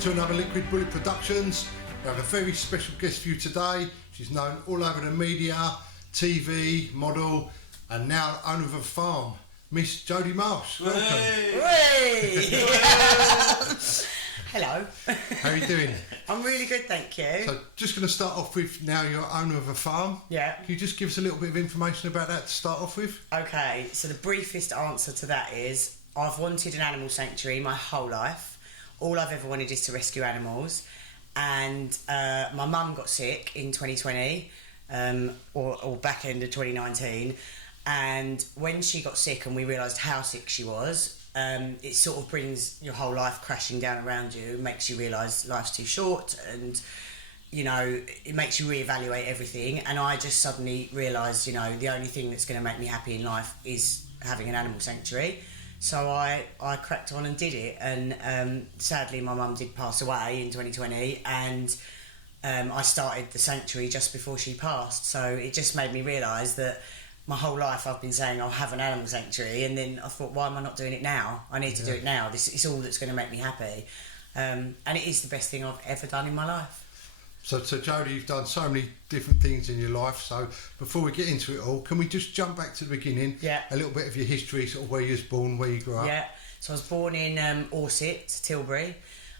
to another Liquid Bullet Productionz. We have a very special guest for you today. She's known all over the media, TV, model, and now owner of a farm, Miss Jodie Marsh. Welcome. Hey! Hello. How are you doing? I'm really good, thank you. So, just going to start off with, now you're owner of a farm. Yeah. Can you just give us a little bit of information about that to start off with? Okay, so the briefest answer to that is, I've wanted an animal sanctuary my whole life. All I've ever wanted is to rescue animals. And my mum got sick in 2020, or back end of 2019. And when she got sick and we realised how sick she was, it sort of brings your whole life crashing down around you, makes you realise life's too short, and, you know, it makes you reevaluate everything. And I just suddenly realised, you know, the only thing that's going to make me happy in life is having an animal sanctuary. So I cracked on and did it, and sadly my mum did pass away in 2020, and I started the sanctuary just before she passed. So it just made me realise that my whole life I've been saying I'll have an animal sanctuary, and then I thought, why am I not doing it now? I need to do it now. This is all that's going to make me happy, and it is the best thing I've ever done in my life. So Jodie, you've done so many different things in your life. So before we get into it all, can we just jump back to the beginning? Yeah. A little bit of your history, sort of where you was born, where you grew up. Yeah. So I was born in Orsett, Tilbury,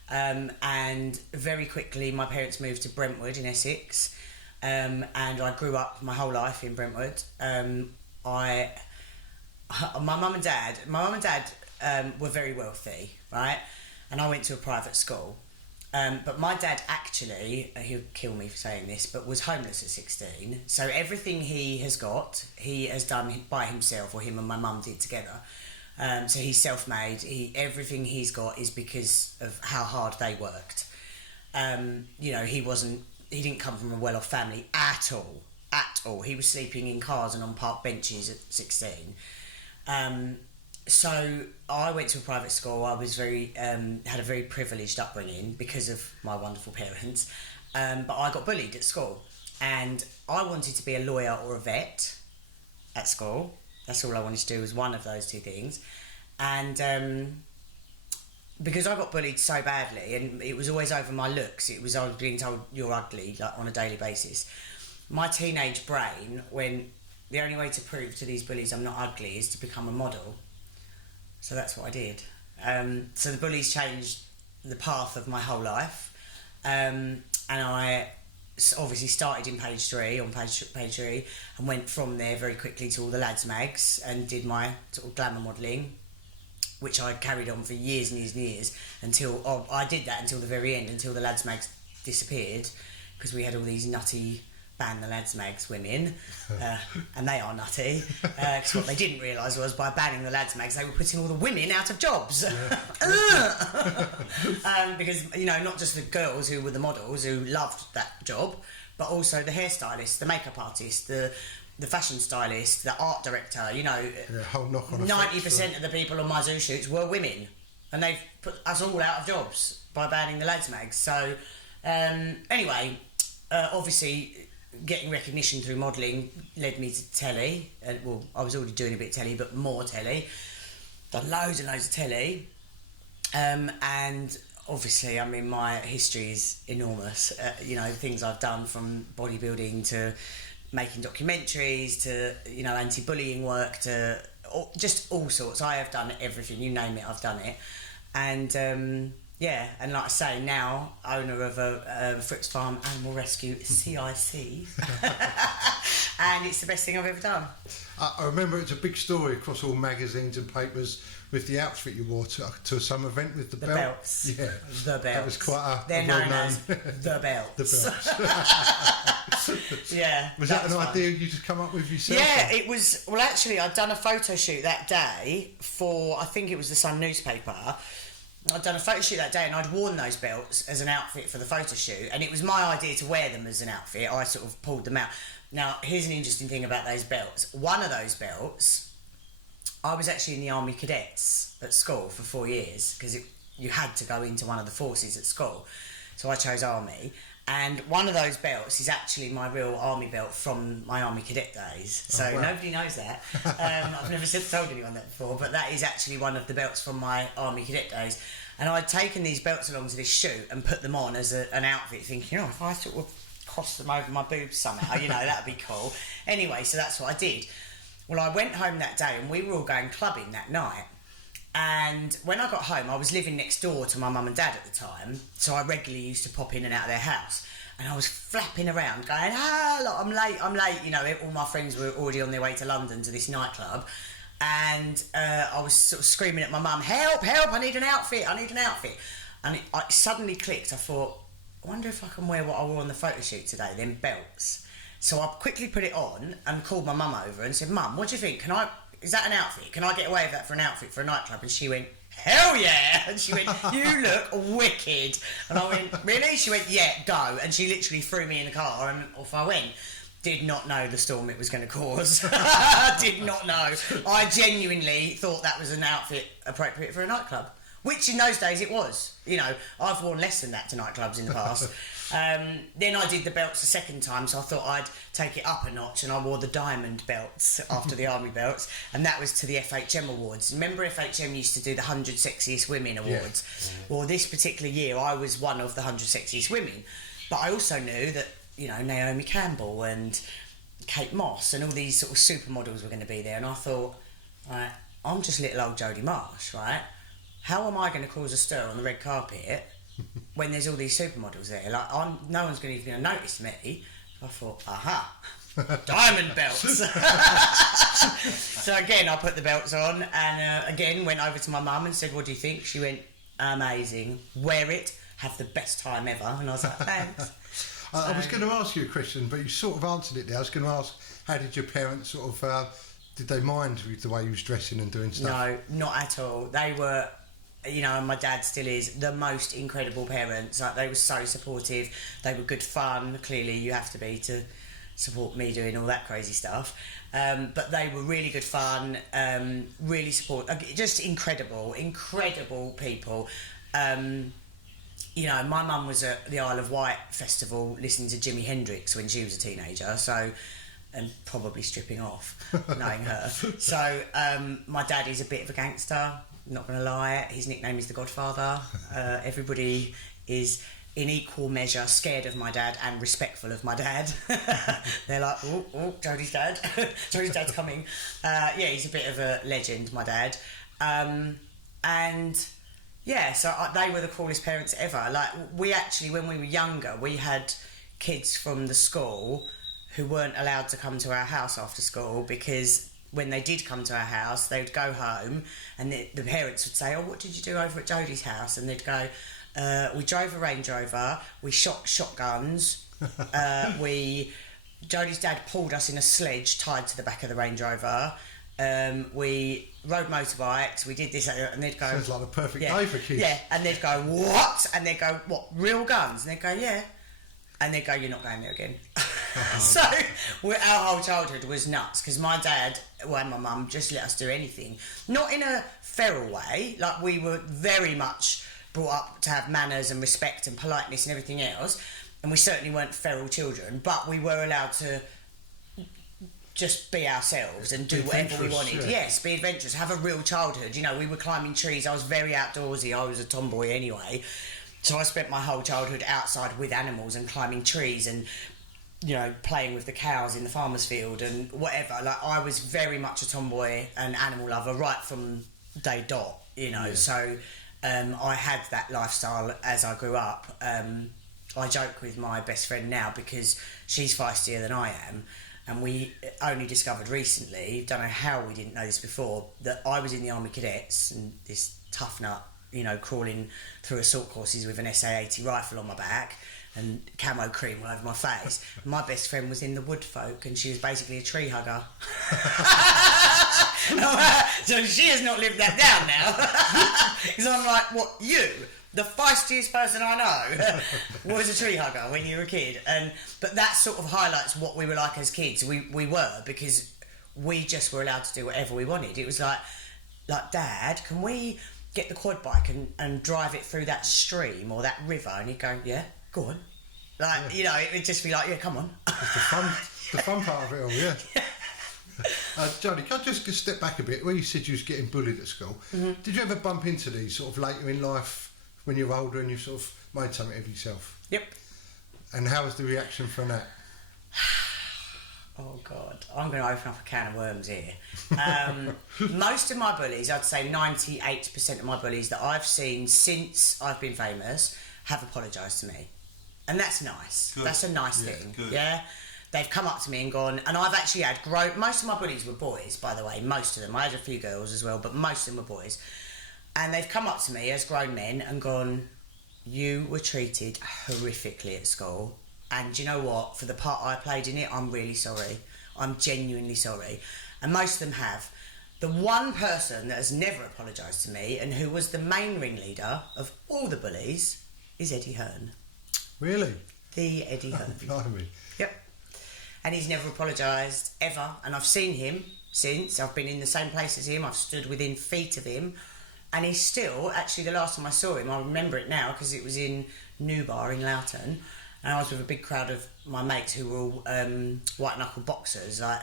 and very quickly my parents moved to Brentwood in Essex, and I grew up my whole life in Brentwood. My mum and dad were very wealthy, right? And I went to a private school. But my dad actually, he'll kill me for saying this, but was homeless at 16. So everything he has got, he has done by himself, or him and my mum did together. So he's self-made. Everything he's got is because of how hard they worked. You know, he didn't come from a well-off family at all. He was sleeping in cars and on park benches at 16. So I went to a private school. I was had a very privileged upbringing because of my wonderful parents. But I got bullied at school, and I wanted to be a lawyer or a vet at school. That's all I wanted to do, was one of those two things. And because I got bullied so badly, and it was always over my looks, I was being told you're ugly, like, on a daily basis. My teenage brain, when the only way to prove to these bullies I'm not ugly is to become a model. So that's what I did. So the bullies changed the path of my whole life. And I obviously started in page three, and went from there very quickly to all the lads' mags and did my sort of glamour modelling, which I carried on for years and years and years until I did that until the very end, until the lads' mags disappeared, because we had all these nutty ban the lads' mags women, and they are nutty, because what they didn't realise was, by banning the lads' mags, they were putting all the women out of jobs. Because, you know, not just the girls who were the models who loved that job, but also the hairstylist, the makeup artist, the fashion stylist, the art director. You know, whole knock on 90% of the people on my zoo shoots were women, and they've put us all out of jobs by banning the lads' mags. So anyway, obviously getting recognition through modelling led me to telly. Well, I was already doing a bit of telly, but more telly. Done loads and loads of telly. And obviously, I mean, my history is enormous. You know, things I've done, from bodybuilding to making documentaries to, you know, anti-bullying work to just all sorts. I have done everything. You name it, I've done it. And yeah, and like I say, now owner of a Fripps Farm animal rescue, CIC, and it's the best thing I've ever done. I remember it's a big story across all magazines and papers with the outfit you wore to some event with the belts. Yeah, the belts. That was quite They're known as the belts. The belts. Yeah. Was that an idea you just come up with yourself? Yeah, it was. Well, actually, I'd done a photo shoot that day for, I think it was the Sun newspaper. I'd done a photo shoot that day, and I'd worn those belts as an outfit for the photo shoot, and it was my idea to wear them as an outfit. I sort of pulled them out. Now, here's an interesting thing about those belts. One of those belts, I was actually in the Army Cadets at school for 4 years, because you had to go into one of the forces at school. So I chose Army. And one of those belts is actually my real Army belt from my Army Cadet days. So nobody knows that. I've never told anyone that before, but that is actually one of the belts from my Army Cadet days. And I'd taken these belts along to this shoot and put them on as an outfit, thinking, if I sort of cross them over my boobs somehow, that'd be cool. Anyway, so that's what I did. Well, I went home that day and we were all going clubbing that night. And when I got home, I was living next door to my mum and dad at the time, so I regularly used to pop in and out of their house. And I was flapping around, going, look, I'm late. All my friends were already on their way to London to this nightclub. And I was sort of screaming at my mum, help, I need an outfit. And it suddenly clicked. I thought, I wonder if I can wear what I wore on the photo shoot today, them belts. So I quickly put it on and called my mum over and said, Mum, what do you think? Is that an outfit? Can I get away with that for an outfit for a nightclub? And she went, hell yeah! And she went, you look wicked. And I went, really? She went, yeah, go. And she literally threw me in the car and off I went. Did not know the storm it was going to cause. Did not know. I genuinely thought that was an outfit appropriate for a nightclub. Which in those days it was. I've worn less than that to nightclubs in the past. Then I did the belts the second time, so I thought I'd take it up a notch, and I wore the diamond belts after the army belts, and that was to the FHM Awards. Remember FHM used to do the 100 Sexiest Women Awards? Yeah. Well, this particular year I was one of the 100 Sexiest Women, but I also knew that, Naomi Campbell and Kate Moss and all these sort of supermodels were going to be there, and I thought, right, I'm just little old Jodie Marsh, right? How am I going to cause a stir on the red carpet when there's all these supermodels there? No one's even going to notice me. I thought, aha, diamond belts. So again, I put the belts on and again went over to my mum and said, what do you think? She went, amazing, wear it, have the best time ever. And I was like, thanks. I was going to ask you a question, but you sort of answered it there. I was going to ask, how did your parents sort of, did they mind with the way you was dressing and doing stuff? No, not at all. They were... and my dad still is, the most incredible parents. They were so supportive. They were good fun. Clearly you have to be to support me doing all that crazy stuff. But they were really good fun, really just incredible people. My mum was at the Isle of Wight festival listening to Jimi Hendrix when she was a teenager, and probably stripping off, knowing her. So my dad is a bit of a gangster. Not going to lie, his nickname is the Godfather. Everybody is in equal measure scared of my dad and respectful of my dad. They're like, oh, Jodie's dad. Jodie's dad's coming. He's a bit of a legend, my dad. They were the coolest parents ever. We actually, when we were younger, we had kids from the school who weren't allowed to come to our house after school because when they did come to our house, they would go home and the parents would say, oh, what did you do over at Jodie's house? And they'd go, we drove a Range Rover, we shot shotguns, Jodie's dad pulled us in a sledge tied to the back of the Range Rover, we rode motorbikes, we did this, and they'd go... Sounds like the perfect day for kids. Yeah, and they'd go, what? And they'd go, what, real guns? And they'd go, yeah. And they'd go, you're not going there again. So our whole childhood was nuts because my dad and my mum just let us do anything. Not in a feral way, we were very much brought up to have manners and respect and politeness and everything else, and we certainly weren't feral children, but we were allowed to just be ourselves and do whatever we wanted. Yeah. Yes, be adventurous, have a real childhood. We were climbing trees. I was very outdoorsy. I was a tomboy anyway. So I spent my whole childhood outside with animals and climbing trees and, playing with the cows in the farmer's field and whatever. I was very much a tomboy and animal lover right from day dot, Yeah. So I had that lifestyle as I grew up. I joke with my best friend now because she's feistier than I am, and we only discovered recently, don't know how we didn't know this before, that I was in the Army Cadets and this tough nut, crawling through assault courses with an SA-80 rifle on my back and camo cream all over my face. My best friend was in the woodfolk and she was basically a tree hugger. So she has not lived that down now. Because I'm like, what, you? The feistiest person I know was a tree hugger when you were a kid. But that sort of highlights what we were like as kids. We were, because we just were allowed to do whatever we wanted. It was like, Dad, can we get the quad bike and drive it through that stream or that river? And he'd go, yeah, go on. It would just be like, yeah, come on. It's the fun part of it all, yeah. Jodie, can I just step back a bit? Where you said you was getting bullied at school, Did you ever bump into these sort of later in life when you're older and you sort of made something of yourself? Yep. And how was the reaction from that? Oh God, I'm going to open up a can of worms here. Most of my bullies, I'd say 98% of my bullies that I've seen since I've been famous have apologised to me. And that's nice. Good. That's a nice thing. Good. Yeah? They've come up to me and gone, and I've actually had most of my bullies were boys, by the way, most of them. I had a few girls as well, but most of them were boys. And they've come up to me as grown men and gone, you were treated horrifically at school. And do you know what? For the part I played in it, I'm really sorry. I'm genuinely sorry. And most of them have. The one person that has never apologised to me and who was the main ringleader of all the bullies is Eddie Hearn. Really? The Eddie Hearn. Blimey. Yep. And he's never apologised, ever. And I've seen him since. I've been in the same place as him. I've stood within feet of him. And he's still, actually the last time I saw him, I remember it now because it was in New Bar in Loughton. And I was with a big crowd of my mates who were all white knuckle boxers, like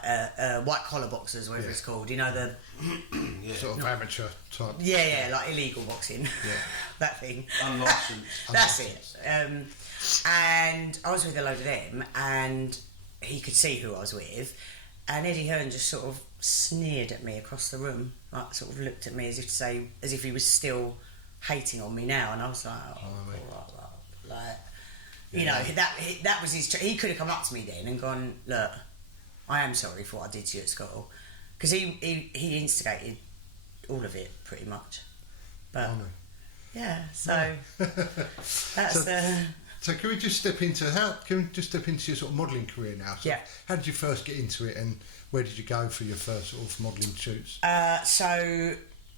white collar boxers, whatever it's called. You know, the sort of amateur type. Yeah, like illegal boxing. Yeah, that thing. Unlicensed. That's it. And I was with a load of them, and he could see who I was with, and Eddie Hearn just sort of sneered at me across the room, like sort of looked at me as if to say, as if he was still hating on me now, and I was like, like. You know, that was his... He could have come up to me then and gone, look, I am sorry for what I did to you at school. Because he instigated all of it, pretty much. But, yeah, so... that's... So can we just step into your sort of modelling career now? So yeah. How did you first get into it, and where did you go for your first sort of modelling shoots? So...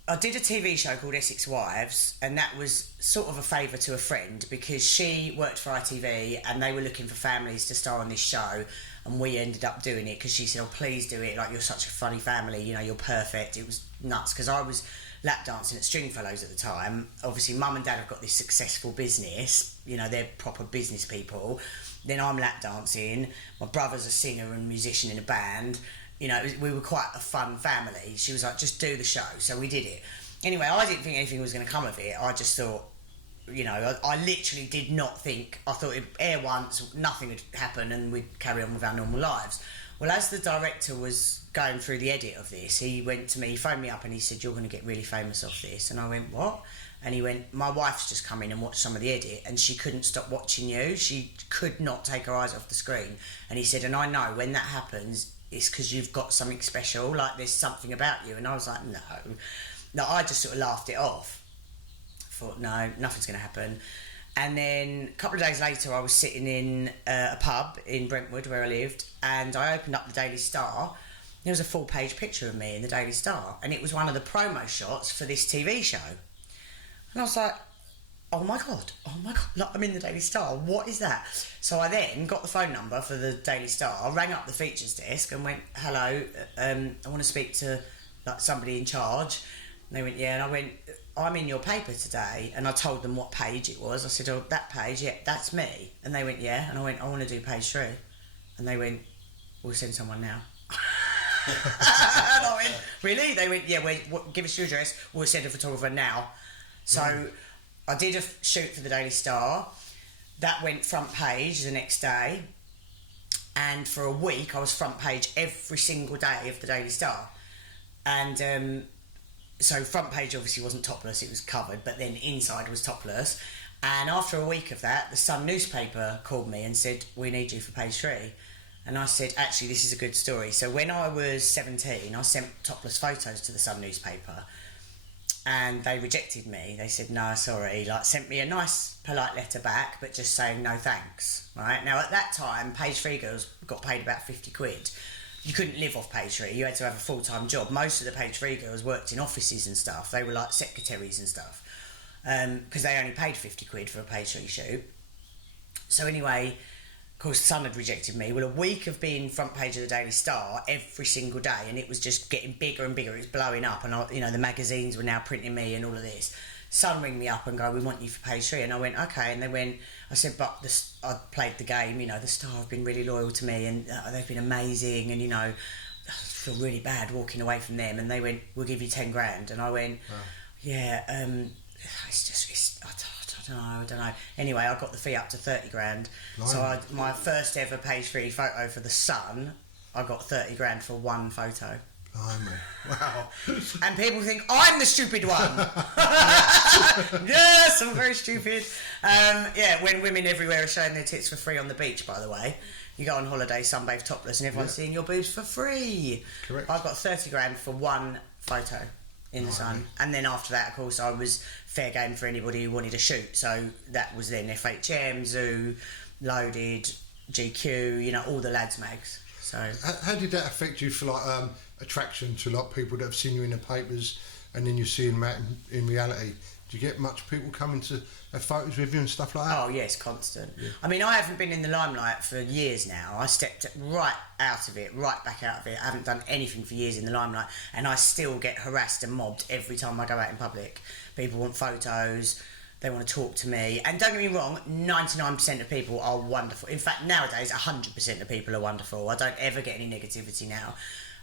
I did a TV show called Essex Wives, and that was sort of a favour to a friend because she worked for ITV and they were looking for families to star on this show, and we ended up doing it because she said, oh, please do it, like, you're such a funny family, you know, you're perfect. It was nuts because I was lap dancing at Stringfellows at the time. Obviously, mum and dad have got this successful business, you know, they're proper business people. Then I'm lap dancing, my brother's a singer and musician in a band. You know, we were quite a fun family. She was like, just do the show. So we did it. Anyway, I didn't think anything was going to come of it. I just thought, you know, I literally did not think. I thought it'd air once, nothing would happen, and we'd carry on with our normal lives. Well, as the director was going through the edit of this, he went to me, he phoned me up and he said, you're going to get really famous off this. And I went, what? And he went, my wife's just come in and watched some of the edit and she couldn't stop watching you. She could not take her eyes off the screen. And he said, and I know when that happens, it's because you've got something special, like there's something about you. And I was like, no, I just sort of laughed it off. Thought, no, nothing's going to happen. And then a couple of days later, I was sitting in a pub in Brentwood where I lived, and I opened up the Daily Star. There was a full-page picture of me in the Daily Star, and it was one of the promo shots for this TV show. And I was like, oh my god, like, I'm in the Daily Star, what is that? So I then got the phone number for the Daily Star, rang up the features desk and went, hello, I want to speak to like somebody in charge. And they went, yeah, and I went, I'm in your paper today. And I told them what page it was. I said, oh, that page, yeah, that's me. And they went, yeah, and I went, I want to do page 3. And they went, we'll send someone now. And I went, really? They went, yeah, give us your address, we'll send a photographer now. So I did a shoot for the Daily Star. That went front page the next day. And for a week, I was front page every single day of the Daily Star. And so front page obviously wasn't topless, it was covered, but then inside was topless. And after a week of that, the Sun newspaper called me and said, we need you for page 3. And I said, actually, this is a good story. So when I was 17, I sent topless photos to the Sun newspaper. And they rejected me. They said, no, sorry, like sent me a nice polite letter back, but just saying no thanks, right? Now at that time, page 3 girls got paid about 50 quid. You couldn't live off page 3, you had to have a full-time job. Most of the page 3 girls worked in offices and stuff. They were like secretaries and stuff, because they only paid 50 quid for a page 3 shoot. So anyway, of course, the Sun had rejected me. Well, a week of being front page of the Daily Star every single day, and it was just getting bigger and bigger. It was blowing up, and the magazines were now printing me and all of this. Sun ring me up and go, we want you for page 3. And I went, okay. And they went, I said, but I played the game, the Star have been really loyal to me and they've been amazing, and, I feel really bad walking away from them. And they went, we'll give you 10 grand. And I went, wow. Yeah, I don't know. Anyway, I got the fee up to 30 grand. So my first ever page 3 photo for The Sun, I got 30 grand for one photo. Blimey. Wow. And people think I'm the stupid one. Yes, I'm very stupid. When women everywhere are showing their tits for free on the beach, by the way. You go on holiday, sunbathe topless, and everyone's seeing your boobs for free. Correct. I got 30 grand for one photo in The Sun. And then after that, of course, I was fair game for anybody who wanted to shoot. So that was then FHM, Zoo, Loaded, GQ, you know, all the lads' mags. So how did that affect you for like attraction to like people that have seen you in the papers and then you see them out in reality? Do you get much people coming to have photos with you and stuff like that? Oh yes, constant. Yeah. I mean, I haven't been in the limelight for years now. I stepped right out of it, right back out of it. I haven't done anything for years in the limelight, and I still get harassed and mobbed every time I go out in public. People want photos, they want to talk to me, and don't get me wrong, 99% of people are wonderful. In fact, nowadays 100% of people are wonderful. I don't ever get any negativity now.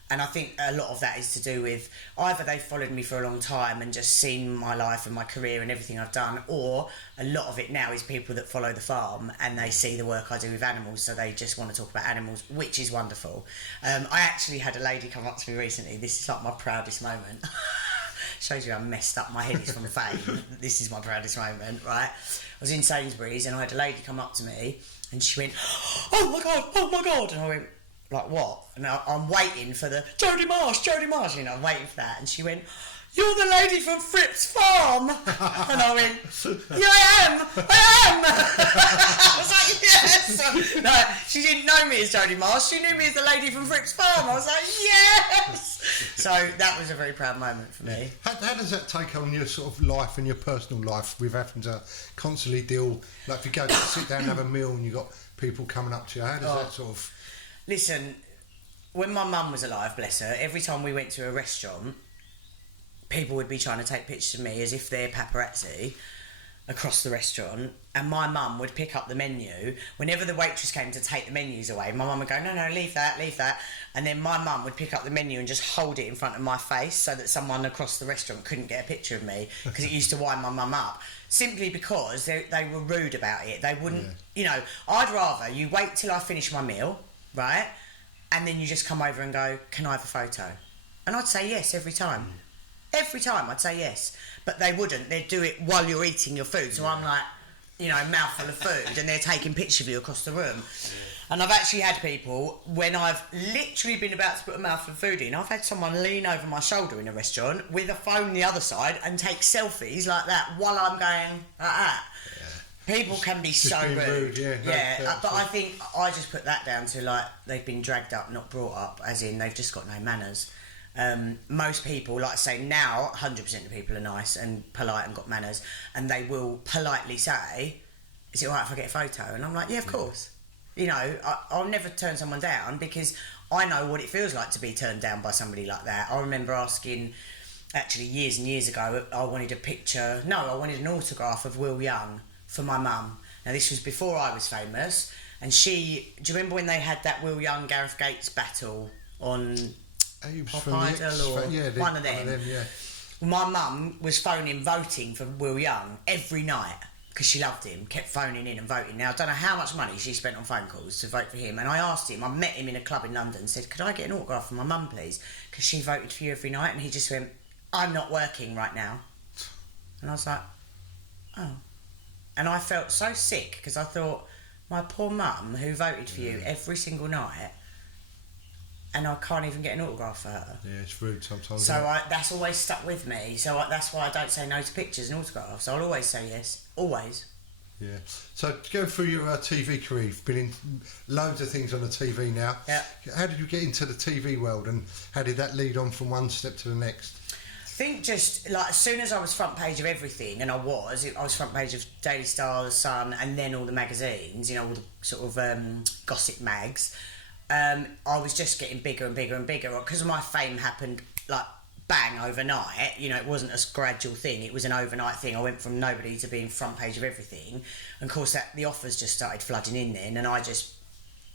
And I think a lot of that is to do with either they've followed me for a long time and just seen my life and my career and everything I've done, or a lot of it now is people that follow the farm and they see the work I do with animals, so they just want to talk about animals, which is wonderful. I actually had a lady come up to me recently. This is like my proudest moment. Shows you how messed up my head is from fame. This is my proudest moment, right? I was in Sainsbury's and I had a lady come up to me and she went, oh my God. And I went, like what? And I'm waiting for the Jodie Marsh, you know, I'm waiting for that. And she went, you're the lady from Fripps Farm. And I went, yeah, I am. I was like, yes. No, she didn't know me as Jodie Marsh. She knew me as the lady from Fripps Farm. I was like, yes. So that was a very proud moment for me. How does that take on your sort of life and your personal life with having to constantly deal, like if you go to sit down and have a meal and you've got people coming up to you, how does that sort of... Listen, when my mum was alive, bless her, every time we went to a restaurant, people would be trying to take pictures of me as if they're paparazzi across the restaurant, and my mum would pick up the menu. Whenever the waitress came to take the menus away, my mum would go, no, leave that, and then my mum would pick up the menu and just hold it in front of my face so that someone across the restaurant couldn't get a picture of me, because it used to wind my mum up, simply because they were rude about it. They wouldn't, you know, I'd rather you wait till I finish my meal, right, and then you just come over and go, can I have a photo? And I'd say yes every time. Every time I'd say yes. But they wouldn't. They'd do it while you're eating your food. So I'm like, you know, mouthful of food, and they're taking pictures of you across the room. And I've actually had people, when I've literally been about to put a mouthful of food in, I've had someone lean over my shoulder in a restaurant with a phone the other side and take selfies like that while I'm going like that. People can be just so rude. But I think I just put that down to, like, they've been dragged up, not brought up, as in they've just got no manners. Most people, like I say, now 100% of people are nice and polite and got manners, and they will politely say, is it alright if I get a photo? And I'm like, yeah, of course. You know, I'll never turn someone down, because I know what it feels like to be turned down by somebody like that. I remember asking, actually years and years ago, I wanted an autograph of Will Young for my mum. Now this was before I was famous, and do you remember when they had that Will Young Gareth Gates battle on Pop Idol or one of them? My mum was phoning, voting for Will Young every night because she loved him, kept phoning in and voting. Now I don't know how much money she spent on phone calls to vote for him, and I asked him, I met him in a club in London, said, could I get an autograph from my mum please, because she voted for you every night? And he just went, I'm not working right now. And I was like, oh. And I felt so sick, because I thought, my poor mum who voted for you every single night, and I can't even get an autograph for her. Yeah, it's rude sometimes. So that's always stuck with me. So that's why I don't say no to pictures and autographs. I'll always say yes, always. Yeah. So to go through your TV career, you've been in loads of things on the TV now. Yeah. How did you get into the TV world, and how did that lead on from one step to the next? I think just like as soon as I was front page of everything, and I was front page of Daily Star, The Sun, and then all the magazines, you know, all the sort of gossip mags. I was just getting bigger and bigger and bigger, because my fame happened like bang overnight. You know, it wasn't a gradual thing, it was an overnight thing. I went from nobody to being front page of everything, and of course the offers just started flooding in then, and I just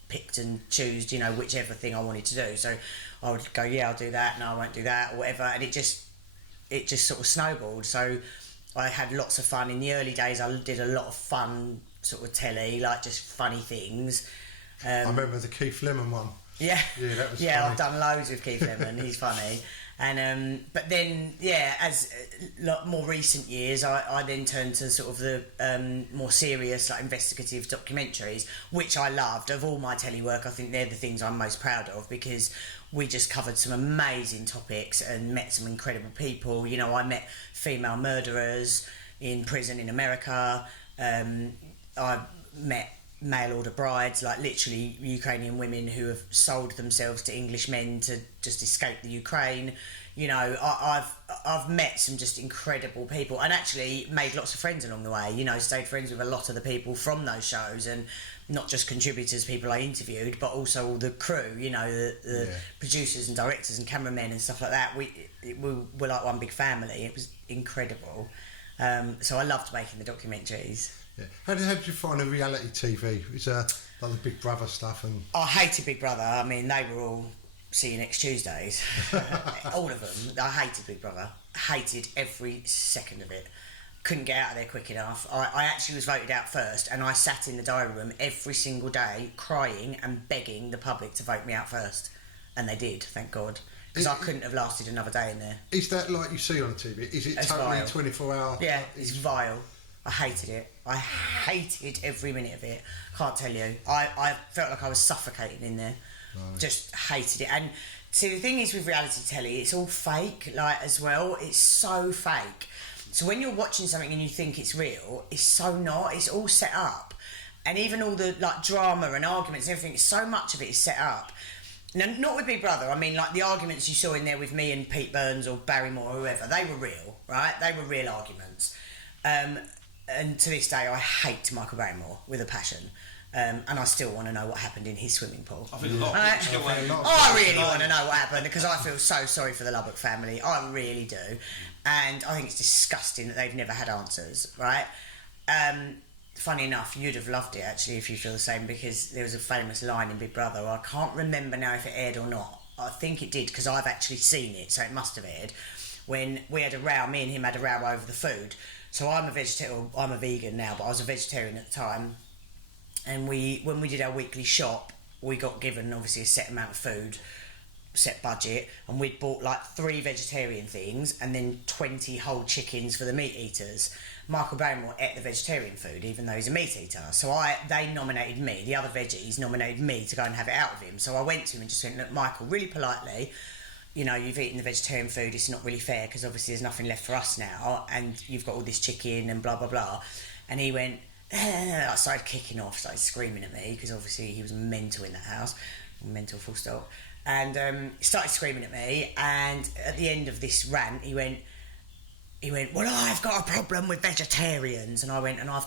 picked and chose, you know, whichever thing I wanted to do. So I would go, yeah, I'll do that, no, I won't do that, or whatever, and it just sort of snowballed. So I had lots of fun. In the early days, I did a lot of fun sort of telly, like just funny things. I remember the Keith Lemon one. Yeah, that was yeah. funny. I've done loads with Keith Lemon. He's funny. And but then, yeah, as more recent years, I then turned to sort of the more serious, like investigative documentaries, which I loved. Of all my telly work, I think they're the things I'm most proud of, because we just covered some amazing topics and met some incredible people. You know, I met female murderers in prison in America. I met mail order brides, like literally Ukrainian women who have sold themselves to English men to just escape the Ukraine. You know, I've met some just incredible people, and actually made lots of friends along the way. You know, stayed friends with a lot of the people from those shows, and not just contributors, people I interviewed, but also all the crew. You know, the producers and directors and cameramen and stuff like that. We were like one big family. It was incredible. So I loved making the documentaries. Yeah. How did you find the reality TV? It was like the Big Brother stuff, and I hated Big Brother. I mean, they were all see you next Tuesdays. All of them. I hated Big Brother. Hated every second of it. Couldn't get out of there quick enough. I actually was voted out first, and I sat in the diary room every single day crying and begging the public to vote me out first. And they did, thank God. Because I couldn't have lasted another day in there. Is that like you see on TV? Is it It's totally vile. 24 hour? Yeah, it's vile. I hated it. I hated every minute of it. Can't tell you. I felt like I was suffocating in there. Right. Just hated it. And see, the thing is with reality telly, it's all fake, like, as well. It's so fake. So when you're watching something and you think it's real, it's so not. It's all set up. And even all the, like, drama and arguments and everything, so much of it is set up. Now, not with Big Brother. I mean, like, the arguments you saw in there with me and Pete Burns or Barrymore or whoever, they were real, right? They were real arguments. And to this day, I hate Michael Barrymore with a passion. And I still want to know what happened in his swimming pool. I think a lot of people I really want to know what happened, because I feel so sorry for the Lubbock family. I really do. And I think it's disgusting that they've never had answers, right? Funny enough, you'd have loved it, actually, if you feel the same, because there was a famous line in Big Brother. I can't remember now if it aired or not. I think it did, because I've actually seen it, so it must have aired. When we had a row, me and him had a row over the food. So I'm a vegetarian, I'm a vegan now, but I was a vegetarian at the time. And when we did our weekly shop, we got given obviously a set amount of food, set budget, and we'd bought like 3 vegetarian things and then 20 whole chickens for the meat eaters. Michael Barrymore ate the vegetarian food, even though he's a meat eater. So they nominated me, the other veggies nominated me to go and have it out with him. So I went to him and just went, look, Michael, really politely, you know, you've eaten the vegetarian food, it's not really fair, because obviously there's nothing left for us now, and you've got all this chicken and blah, blah, blah. And he went, I started kicking off, started screaming at me, because obviously he was mental in that house, mental full stop, and he started screaming at me, and at the end of this rant, he went, well, I've got a problem with vegetarians. And I went, I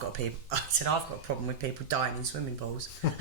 said, I've got a problem with people dying in swimming pools. and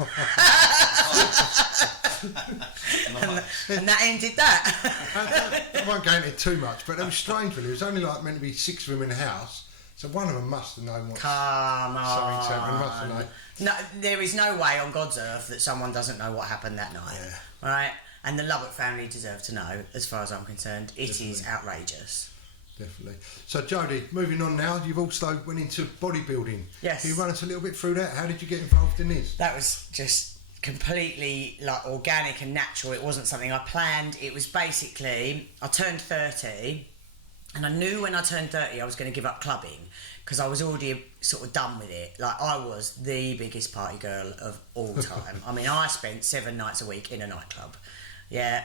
that ended that. I won't go into it too much, but it was strange, really. It was only like meant to be 6 of them in the house, so one of them must have known what. Come on. Something must have known. No, there is no way on God's earth that someone doesn't know what happened that night. Yeah. Right? And the Lubbock family deserve to know, as far as I'm concerned. It is outrageous. Definitely. So, Jodie, moving on now, you've also went into bodybuilding. Yes. Can you run us a little bit through that? How did you get involved in this? That was just completely like organic and natural. It wasn't something I planned. It was basically, I turned 30, and I knew when I turned 30 I was going to give up clubbing, because I was already sort of done with it. Like, I was the biggest party girl of all time. I mean, I spent 7 nights a week in a nightclub,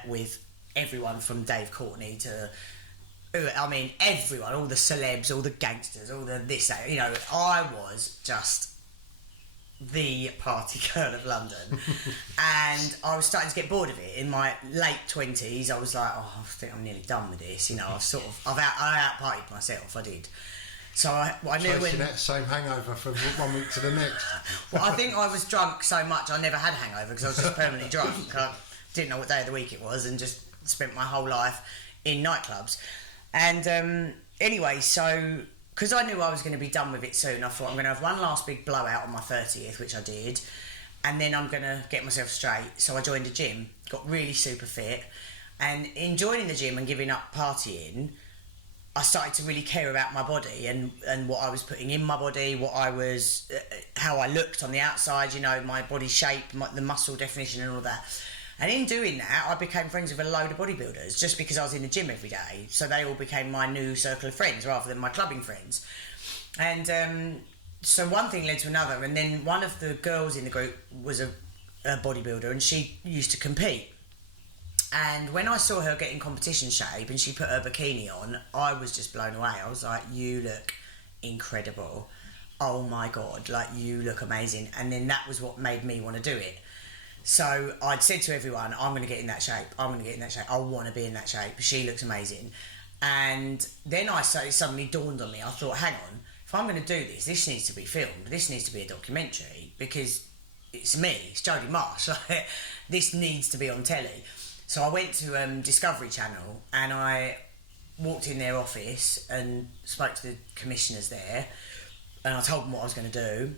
with everyone from Dave Courtney to, I mean, everyone, all the celebs, all the gangsters, all the this, that, you know. I was just the party girl of London. And I was starting to get bored of it. In my late 20s, I was like, I think I'm nearly done with this, you know. I out-partied myself, I did. So I knew so when... that same hangover from one week to the next. Well, I think I was drunk so much I never had a hangover, because I was just permanently drunk. I didn't know what day of the week it was, and just spent my whole life in nightclubs. And anyway, so because I knew I was going to be done with it soon, I thought I'm going to have one last big blowout on my 30th, which I did, and then I'm going to get myself straight. So I joined a gym, got really super fit, and in joining the gym and giving up partying, I started to really care about my body and what I was putting in my body, what I was, how I looked on the outside, you know, my body shape, the muscle definition and all that. And in doing that, I became friends with a load of bodybuilders just because I was in the gym every day. So they all became my new circle of friends rather than my clubbing friends. And so one thing led to another. And then one of the girls in the group was a bodybuilder, and she used to compete. And when I saw her get in competition shape and she put her bikini on, I was just blown away. I was like, you look incredible. Oh my God, like, you look amazing. And then that was what made me want to do it. So I'd said to everyone, I'm going to get in that shape. I'm going to get in that shape. I want to be in that shape. She looks amazing. And then it suddenly dawned on me. I thought, hang on, if I'm going to do this, this needs to be filmed. This needs to be a documentary because it's me, it's Jodie Marsh. This needs to be on telly. So I went to Discovery Channel and I walked in their office and spoke to the commissioners there, and I told them what I was going to do,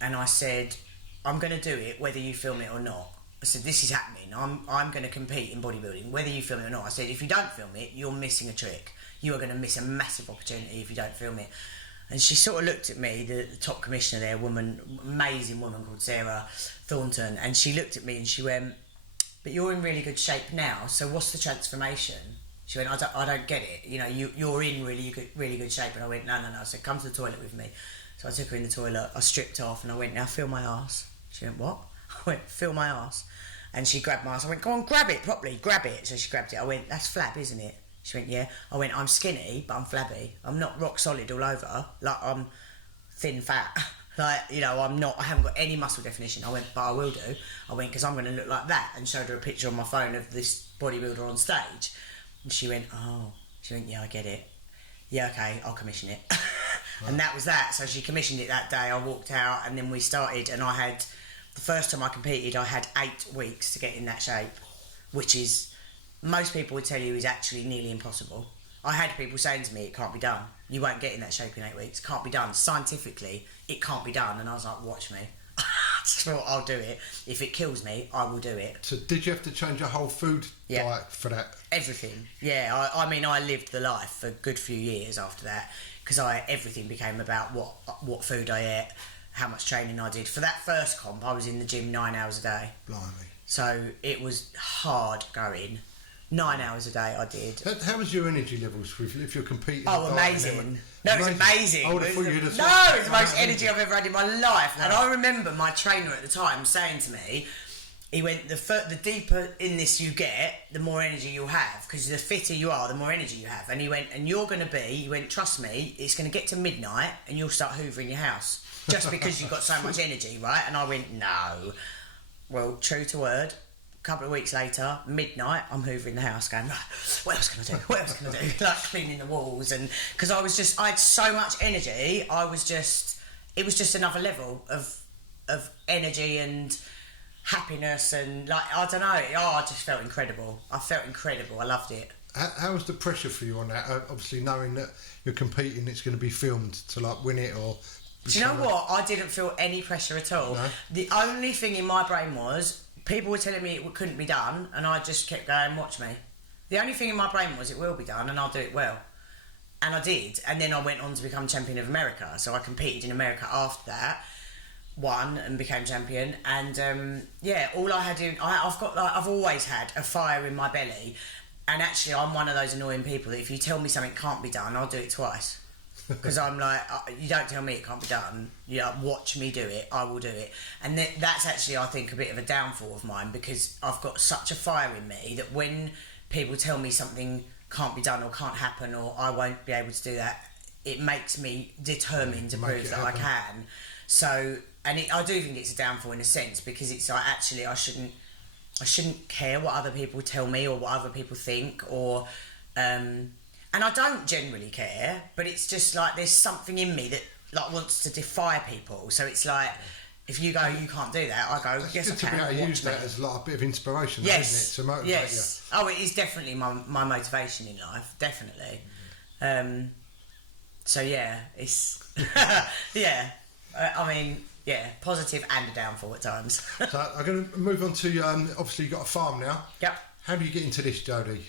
and I said, I'm going to do it whether you film it or not. I said, this is happening. I'm going to compete in bodybuilding whether you film it or not. I said, if you don't film it, you're missing a trick. You are going to miss a massive opportunity if you don't film it. And she sort of looked at me, the top commissioner there, amazing woman called Sarah Thornton, and she looked at me and she went, but you're in really good shape now, so what's the transformation? She went, I don't get it. You know, you're in really good shape. And I went, no. I said, come to the toilet with me. So I took her in the toilet, I stripped off, and I went, now feel my arse. She went, what? I went, feel my arse. And she grabbed my arse. I went, go on, grab it properly, grab it. So she grabbed it. I went, that's flab, isn't it? She went, yeah. I went, I'm skinny, but I'm flabby. I'm not rock solid all over. Like, I'm thin fat. Like, you know, I haven't got any muscle definition. I went, but I will do. I went, because I'm going to look like that, and showed her a picture on my phone of this bodybuilder on stage. And she went, oh. She went, yeah, I get it. Yeah, okay, I'll commission it. Right. And that was that. So she commissioned it that day. I walked out, and then we started, and the first time I competed, I had 8 weeks to get in that shape, which is, most people would tell you, is actually nearly impossible. I had people saying to me, it can't be done. You won't get in that shape in 8 weeks. It can't be done. Scientifically, it can't be done. And I was like, watch me. I just thought, I'll do it. If it kills me, I will do it. So did you have to change your whole food diet for that? Everything. Yeah. I mean, I lived the life for a good few years after that, because everything became about what food I ate, how much training I did. For that first comp, I was in the gym 9 hours a day. Blimey. So it was hard going. 9 hours a day I did. How was your energy levels if you're competing? Oh, amazing. No, it was amazing. I would have thought you'd have No, it's the most energy I've ever had in my life. Yeah. And I remember my trainer at the time saying to me, he went, the deeper in this you get, the more energy you'll have, because the fitter you are, the more energy you have. And he went, and you're going to be, he went, trust me, it's going to get to midnight and you'll start hoovering your house just because you've got so much energy, right? And I went, no. Well, true to word. Couple of weeks later, midnight, I'm hoovering the house going, what else can I do? What else can I do? Like cleaning the walls. And because I had so much energy, it was just another level of energy and happiness, and like, I don't know, I just felt incredible. I felt incredible. I loved it. How was the pressure for you on that? Obviously knowing that you're competing, it's going to be filmed to like win it or... Do you know what? I didn't feel any pressure at all. No? The only thing in my brain was, people were telling me it couldn't be done, and I just kept going, watch me. The only thing in my brain was, it will be done, and I'll do it well. And I did. And then I went on to become champion of America. So I competed in America after that, won and became champion. And all I had I've always had a fire in my belly. And actually, I'm one of those annoying people that if you tell me something can't be done, I'll do it twice. Because I'm like, you don't tell me it can't be done, watch me do it, I will do it. And that's actually, I think, a bit of a downfall of mine, because I've got such a fire in me that when people tell me something can't be done or can't happen or I won't be able to do that, it makes me determined to prove that I can. So, and I do think it's a downfall in a sense, because it's like, actually, I shouldn't care what other people tell me or what other people think, or and I don't generally care, but it's just like there's something in me that like wants to defy people. So it's like, if you go, you can't do that, I go, yes, I can. To be able to use that as like a bit of inspiration, yes, isn't it? To motivate you. Oh, it is definitely my motivation in life, definitely. So yeah, it's yeah. I mean, yeah, positive and a downfall at times. So I'm going to move on to obviously you've got a farm now. Yep. How do you get into this, Jodie?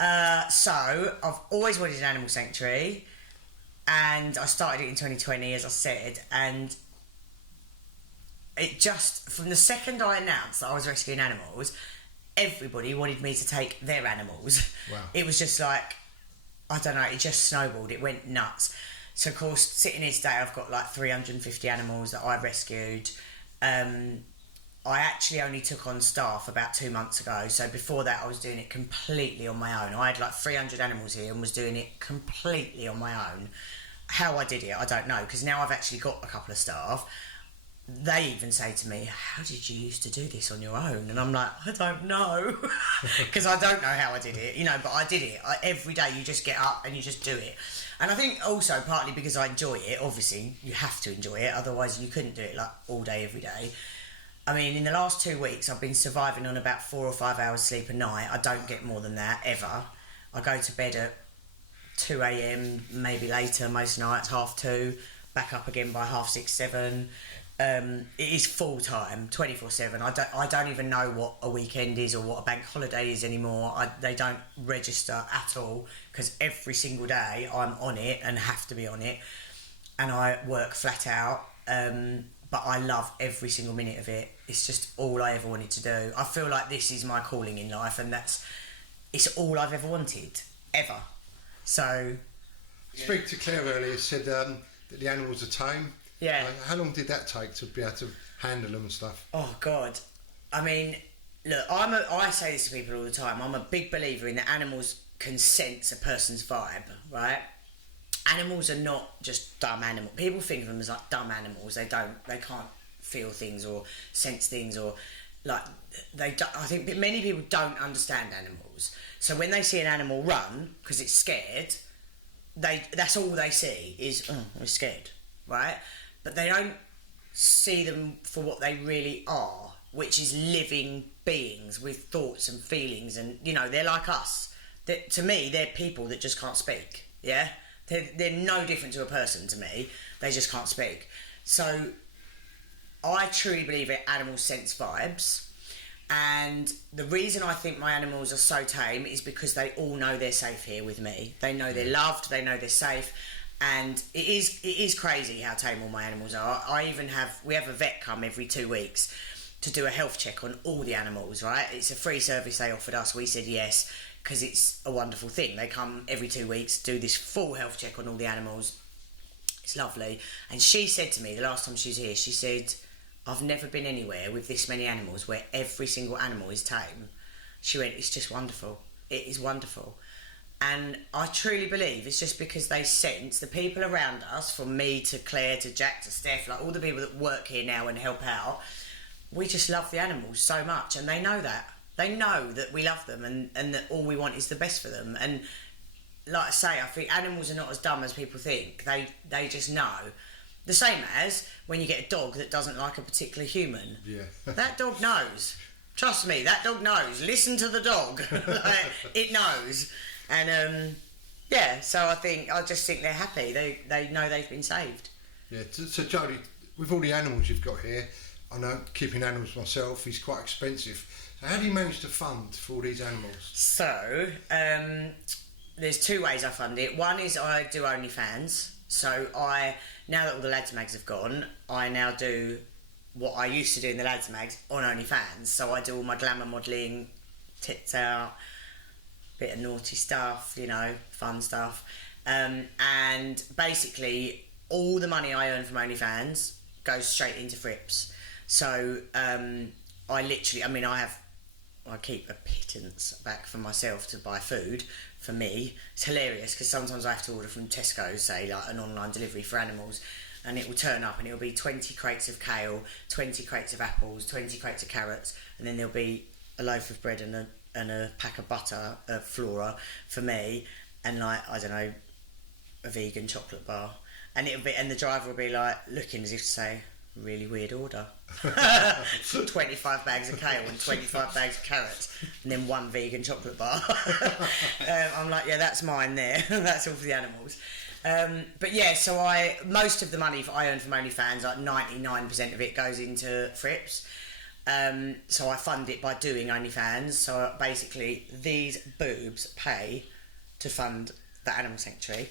So I've always wanted an animal sanctuary, and I started it in 2020, as I said, and it just, from the second I announced that I was rescuing animals, everybody wanted me to take their animals. Wow. It was just like, I don't know, it just snowballed. It went nuts. So, of course, sitting here today, I've got like 350 animals that I rescued. I actually only took on staff about 2 months ago. So before that, I was doing it completely on my own. I had like 300 animals here and was doing it completely on my own. How I did it, I don't know, because now I've actually got a couple of staff. They even say to me, how did you used to do this on your own? And I'm like, I don't know, because I don't know how I did it, but I did it. Every day you just get up and you just do it. And I think also partly because I enjoy it. Obviously you have to enjoy it, otherwise you couldn't do it like all day every day. I mean, in the last 2 weeks I've been surviving on about 4 or 5 hours sleep a night. I don't get more than that ever. I go to bed at 2 a.m, maybe later most nights, 2:30, back up again by 6:30, 7. It is full time, 24/7. I don't even know what a weekend is or what a bank holiday is anymore. They don't register at all, because every single day I'm on it and have to be on it, and I work flat out. But I love every single minute of it. It's just all I ever wanted to do. I feel like this is my calling in life, and it's all I've ever wanted, ever. So, Speak to Claire earlier, said that the animals are tame. Yeah. How long did that take to be able to handle them and stuff? Oh God, I mean, look, I say this to people all the time. I'm a big believer in that animals can sense a person's vibe, right? Animals are not just dumb animals. People think of them as like dumb animals. They can't feel things or sense things, or like I think many people don't understand animals. So when they see an animal run because it's scared, that's all they see is, oh, we're scared, right? But they don't see them for what they really are, which is living beings with thoughts and feelings, and they're like us. To me, they're people that just can't speak. Yeah, they're no different to a person to me. They just can't speak. So I truly believe that animals sense vibes, and the reason I think my animals are so tame is because they all know they're safe here with me. They know they're loved. They know they're safe. And it is crazy how tame all my animals are. We have a vet come every 2 weeks to do a health check on all the animals, right? It's a free service they offered us. We said yes, because it's a wonderful thing. They come every 2 weeks, do this full health check on all the animals. It's lovely. And she said to me, the last time she was here, she said, I've never been anywhere with this many animals where every single animal is tame. She went, it's just wonderful. It is wonderful. And I truly believe it's just because they sense the people around us, from me to Claire to Jack to Steph, like all the people that work here now and help out, we just love the animals so much, and they know that. They know that we love them, and that all we want is the best for them. And like I say, I think animals are not as dumb as people think. They just know. The same as when you get a dog that doesn't like a particular human. Yeah. That dog knows. Trust me, that dog knows. Listen to the dog. It knows. And so I just think they're happy. They know they've been saved. Yeah. So Jodie, with all the animals you've got here, I know keeping animals myself is quite expensive. So how do you manage to fund for all these animals? So there's 2 ways I fund it. One is I do OnlyFans. So now that all the lads mags have gone, I now do what I used to do in the lads mags on OnlyFans. So I do all my glamour modelling, tits out, bit of naughty stuff, fun stuff. And basically all the money I earn from OnlyFans goes straight into Fripps. So I keep a pittance back for myself to buy food for me. It's hilarious because sometimes I have to order from Tesco, say like an online delivery for animals, and it will turn up and it'll be 20 crates of kale, 20 crates of apples, 20 crates of carrots, and then there'll be a loaf of bread and a pack of butter, Flora, for me, and like, I don't know, a vegan chocolate bar. And the driver will be like looking as if to say, really weird order. 25 bags of kale and 25 bags of carrots, and then 1 vegan chocolate bar. I'm like, yeah, that's mine there. That's all for the animals. But yeah, so most of the money I earn from OnlyFans, like 99% of it goes into Fripps. So I fund it by doing OnlyFans. So basically, these boobs pay to fund the animal sanctuary.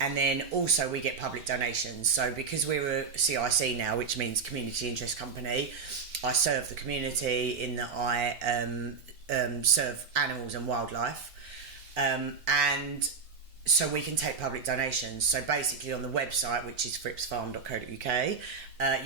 And then also we get public donations. So because we're a CIC now, which means Community Interest Company, I serve the community in that I serve animals and wildlife. And so we can take public donations. So basically on the website, which is frippsfarm.co.uk,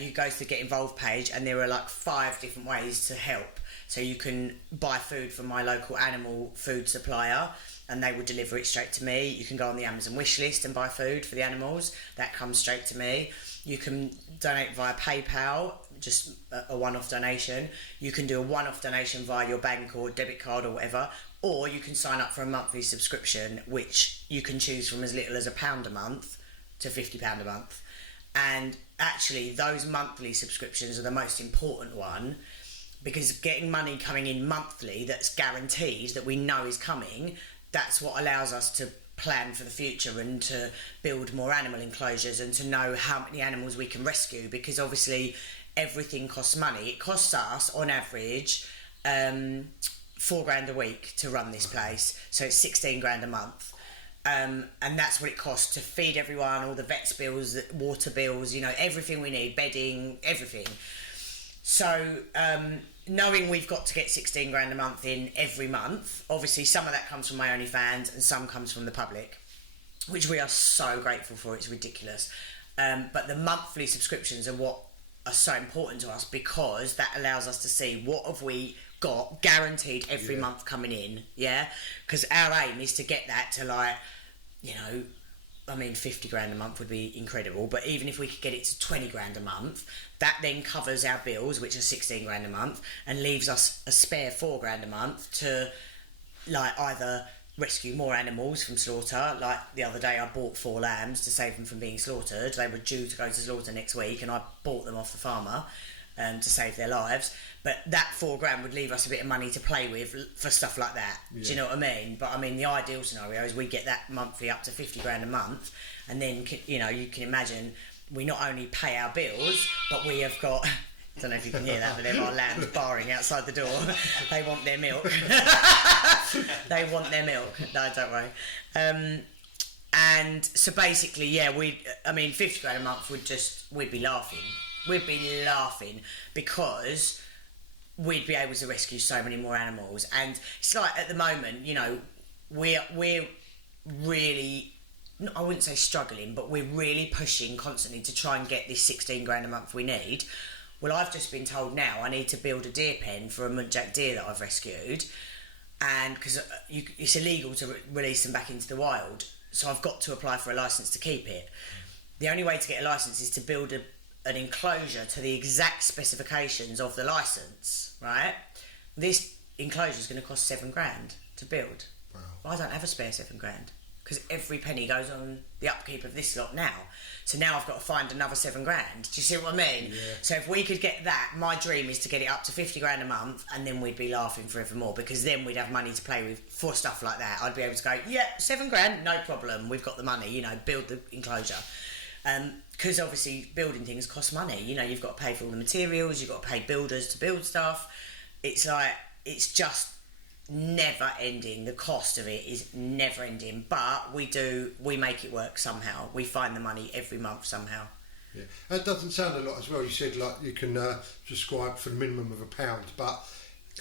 you go to the Get Involved page and there are like 5 different ways to help. So you can buy food from my local animal food supplier and they will deliver it straight to me. You can go on the Amazon wish list and buy food for the animals. That comes straight to me. You can donate via PayPal, just a one-off donation. You can do a one-off donation via your bank or debit card or whatever. Or you can sign up for a monthly subscription, which you can choose from as little as £1 a month to £50 a month. And actually, those monthly subscriptions are the most important one, because getting money coming in monthly that's guaranteed, that we know is coming, that's what allows us to plan for the future and to build more animal enclosures and to know how many animals we can rescue, because obviously everything costs money. It costs us, on average, £4,000 a week to run this place, so it's 16 grand a month, and that's what it costs to feed everyone, all the vets bills, water bills, you know, everything we need, bedding, everything. So knowing we've got to get 16 grand a month in every month, obviously some of that comes from my OnlyFans and some comes from the public, which we are so grateful for. It's ridiculous, but the monthly subscriptions are what are so important to us, because that allows us to see what have we got guaranteed every month coming in, because our aim is to get that to, like, you know, I mean 50 grand a month would be incredible, but even if we could get it to 20 grand a month, that then covers our bills, which are 16 grand a month, and leaves us a spare 4 grand a month to, like, either rescue more animals from slaughter. Like the other day I bought 4 lambs to save them from being slaughtered. They were due to go to slaughter next week and I bought them off the farmer to save their lives. But that 4 grand would leave us a bit of money to play with for stuff like that. Do you know what I mean? But I mean, the ideal scenario is we get that monthly up to 50 grand a month, and then, you know, you can imagine we not only pay our bills, but we have got, I don't know if you can hear that, but there are lambs barring outside the door. They want their milk. They want their milk. No, don't worry. And so basically, I mean, 50 grand a month we'd be laughing. We'd be laughing because we'd be able to rescue so many more animals. And it's like, at the moment, you know, we're really, I wouldn't say struggling, but we're really pushing constantly to try and get this 16 grand a month we need. Well, I've just been told now I need to build a deer pen for a muntjac deer that I've rescued, and because it's illegal to release them back into the wild, so I've got to apply for a licence to keep it. The only way to get a licence is to build an enclosure to the exact specifications of the licence, right? This enclosure is going to cost 7 grand to build. Wow. Well, I don't have a spare 7 grand, because every penny goes on the upkeep of this lot now. So now I've got to find another 7 grand. Do you see what I mean? Yeah. So if we could get that, my dream is to get it up to 50 grand a month, and then we'd be laughing forevermore, because then we'd have money to play with for stuff like that. I'd be able to go, 7 grand, no problem, we've got the money, you know, build the enclosure. Because obviously building things costs money. You know, you've got to pay for all the materials, you've got to pay builders to build stuff. It's like, it's just never ending. The cost of it is never ending, but we make it work somehow. We find the money every month somehow. Yeah, that doesn't sound a lot as well. You said, like, you can subscribe for the minimum of £1, but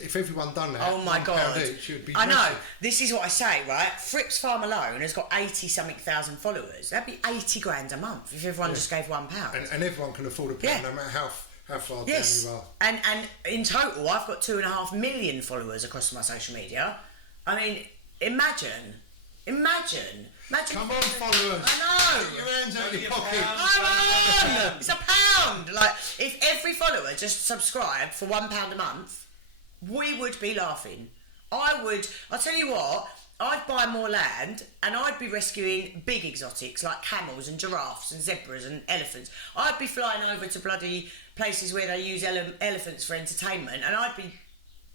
if everyone done that, oh my God, each, it'd be I know. massive. This is what I say, right? Fripps Farm alone has got 80-something thousand followers. That'd be 80 grand a month if everyone just gave £1. And everyone can afford a pound, no matter how far down you are. And in total, I've got 2.5 million followers across my social media. I mean, imagine. Come on, followers. I know. Put your hands out your pocket. Come on. It's £1. Like, if every follower just subscribed for £1 a month, we would be laughing. I'll tell you what, I'd buy more land and I'd be rescuing big exotics like camels and giraffes and zebras and elephants. I'd be flying over to bloody places where they use elephants for entertainment, and I'd be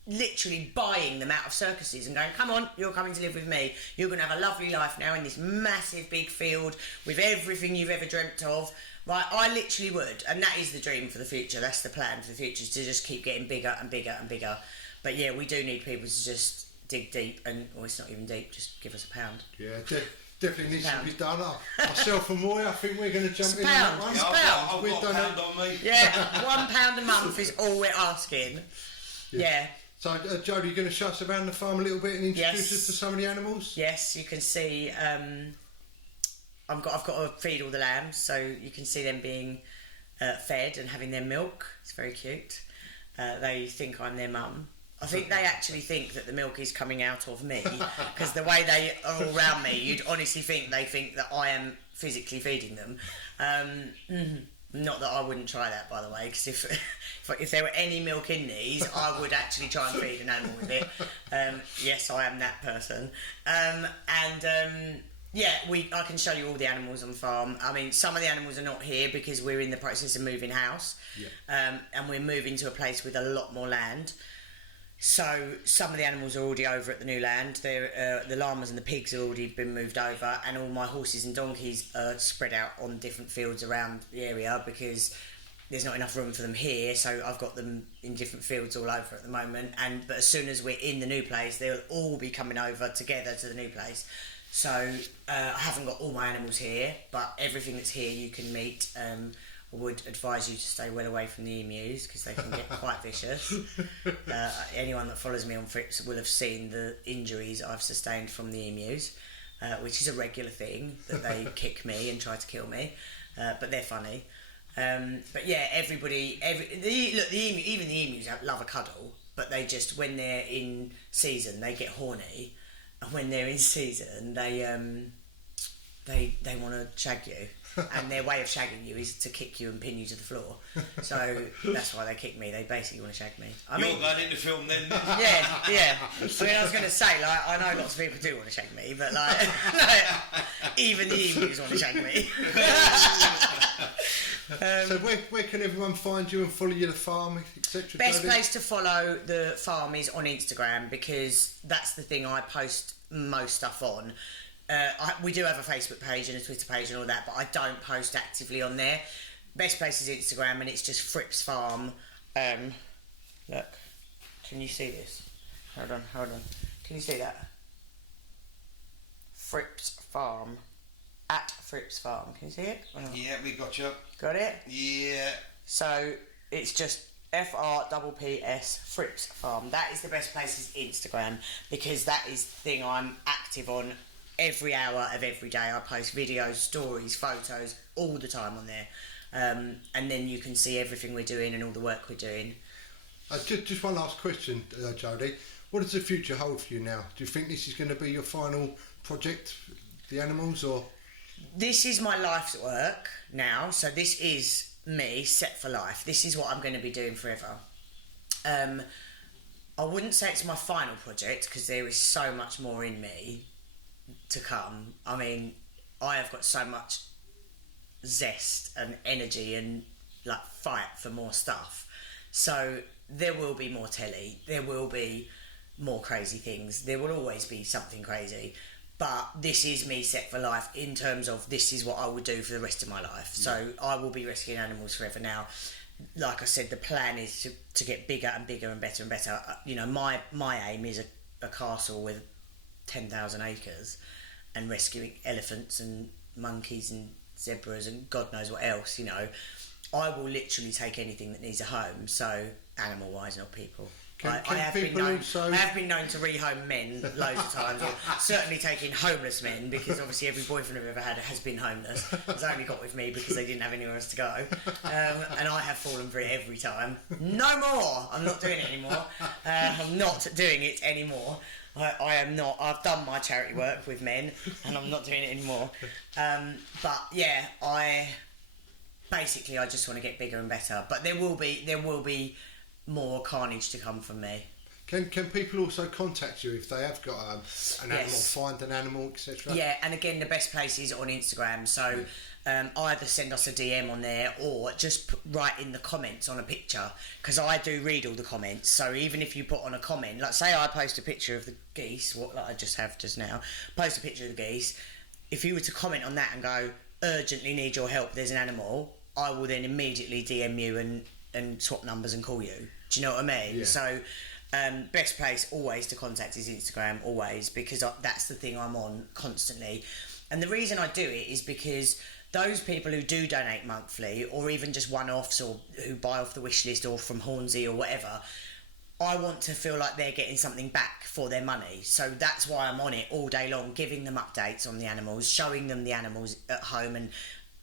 literally buying them out of circuses and going, come on, you're coming to live with me. You're going to have a lovely life now in this massive big field with everything you've ever dreamt of. Right, I literally would. And that is the dream for the future. That's the plan for the future, is to just keep getting bigger and bigger and bigger. But yeah, we do need people to just dig deep and, or it's not even deep, just give us a pound. Yeah, definitely needs to be done up. Myself and Roy, I think we're going to jump in on that one. It's a I've got a pound on me. Yeah, £1 a month is all we're asking. Yeah. So, Jodie, you're going to show us around the farm a little bit and introduce us to some of the animals? Yes, you can see. I've got to feed all the lambs, so you can see them being fed and having their milk. It's very cute. They think I'm their mum. I think they actually think that the milk is coming out of me, because the way they are all around me, you'd honestly think they think that I am physically feeding them. Not that I wouldn't try that, by the way, because if there were any milk in these, I would actually try and feed an animal with it. Yes, I am that person. Yeah, I can show you all the animals on the farm. I mean, some of the animals are not here because we're in the process of moving house. Yeah. And we're moving to a place with a lot more land. So some of the animals are already over at the new land. The llamas and the pigs have already been moved over, and all my horses and donkeys are spread out on different fields around the area because there's not enough room for them here. So I've got them in different fields all over at the moment. But as soon as we're in the new place, they'll all be coming over together to the new place. So I haven't got all my animals here, but everything that's here you can meet. I would advise you to stay well away from the emus because they can get quite vicious. Anyone that follows me on Fripps will have seen the injuries I've sustained from the emus, which is a regular thing, that they kick me and try to kill me, but they're funny. But yeah, even the emus love a cuddle, but they just, when they're in season, they get horny. And when they're in season, they want to shag you, and their way of shagging you is to kick you and pin you to the floor. So that's why they kick me. They basically want to shag me. You're going into film then? Yeah. I mean, I was going to say, like, I know lots of people do want to shag me, but like even the emus want to shag me. So where can everyone find you and follow you, the farm, etc.? Best place to follow the farm is on Instagram, because that's the thing I post most stuff on. We do have a Facebook page and a Twitter page and all that, but I don't post actively on there. Best place is Instagram, and it's just Fripps Farm. Look, can you see this? Hold on. Can you see that? Fripps Farm. At Fripps Farm. Can you see it? Yeah, we got you. Got it? Yeah. So it's just FRPPS Fripps Farm. That is the best place, is Instagram, because that is the thing I'm active on every hour of every day. I post videos, stories, photos all the time on there. And then you can see everything we're doing and all the work we're doing. Just one last question, Jodie. What does the future hold for you now? Do you think this is going to be your final project, the animals, or...? This is my life's work now, so this is me set for life. This is what I'm going to be doing forever. I wouldn't say it's my final project, because there is so much more in me to come. I mean, I have got so much zest and energy and like fight for more stuff. So there will be more telly, there will be more crazy things, there will always be something crazy. But this is me set for life in terms of this is what I will do for the rest of my life. So I will be rescuing animals forever now. Like I said, the plan is to get bigger and bigger and better and better. You know, my aim is a castle with 10,000 acres and rescuing elephants and monkeys and zebras and God knows what else, you know. I will literally take anything that needs a home, so animal-wise, not people. I have been known to rehome men loads of times, or certainly taking homeless men, because obviously every boyfriend I've ever had has been homeless. It's only got with me because they didn't have anywhere else to go, and I have fallen for it every time. No more. I'm not doing it anymore. I'm not doing it anymore. I am not. I've done my charity work with men, and I'm not doing it anymore. But yeah, I just want to get bigger and better. But there will be more carnage to come from me. Can people also contact you if they have got an animal, find an animal, etc.? Yeah, and again, the best place is on Instagram. So either send us a DM on there or just write in the comments on a picture, because I do read all the comments. So even if you put on a comment, like say I post a picture of the geese, like I just have just now, post a picture of the geese. If you were to comment on that and go, urgently need your help, there's an animal, I will then immediately DM you and swap numbers and call you. Do you know what I mean? Yeah. So best place always to contact is Instagram, always, because that's the thing I'm on constantly. And the reason I do it is because those people who do donate monthly, or even just one-offs, or who buy off the wish list or from Hornsey or whatever, I want to feel like they're getting something back for their money. So that's why I'm on it all day long, giving them updates on the animals, showing them the animals at home and